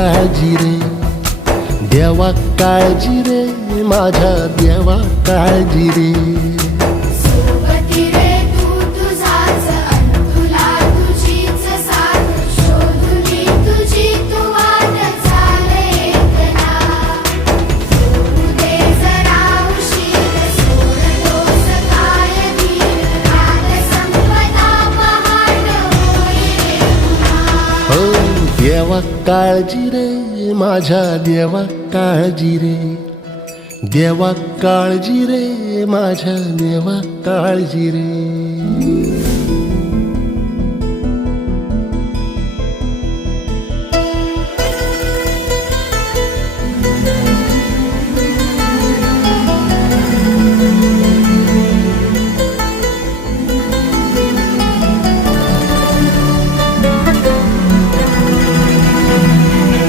काळजी रे, देवा काळजी रे, माझ्या देवा काळजी रे. सोबती रे तू तुझाच अन तुला तुझीच साथ, शोधुनी तुझी तू वाट चाल एकला. सोडू दे जरा उशीर, सोडतोस काय धीर, रात संपता पहाट होईल पुन्हा. हो देवा काळजी रे, माझ्या देवा काळजी रे, देवा काळजी रे, माझ्या देवा काळजी रे.